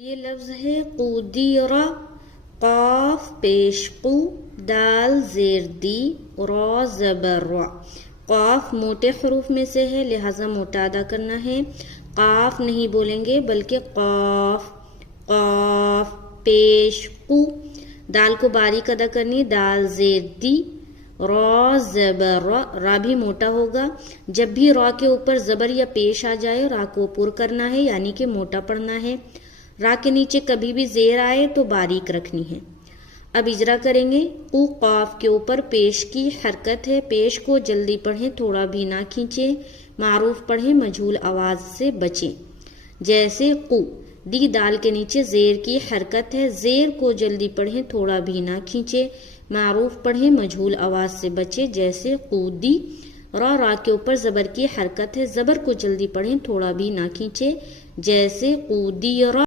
یہ لفظ ہے قدیرہ، قاف پیش قو، دال زیر دی، را زبر را۔ قاف موٹے حروف میں سے ہے لہذا موٹا ادا کرنا ہے، قاف نہیں بولیں گے بلکہ قاف، قاف پیش قو۔ دال کو باریک ادا کرنی، دال زیر دی، را زبر را، را بھی موٹا ہوگا۔ جب بھی را کے اوپر زبر یا پیش آ جائے را کو پر کرنا ہے یعنی کہ موٹا پڑھنا ہے۔ را کے نیچے کبھی بھی زیر آئے تو باریک رکھنی ہے۔ اب اجرا کریں گے۔ قو قاف کے اوپر پیش کی حرکت ہے، پیش کو جلدی پڑھیں، تھوڑا بھی نہ کھینچیں، معروف پڑھیں، مجہول آواز سے بچیں، جیسے قو۔ دی دال کے نیچے زیر کی حرکت ہے، زیر کو جلدی پڑھیں، تھوڑا بھی نہ کھینچیں، معروف پڑھیں، مجہول آواز سے بچیں، جیسے قودی۔ را کے اوپر زبر کی حرکت ہے، زبر کو جلدی پڑھیں، تھوڑا بھی نہ کھینچیں، جیسے قودی را۔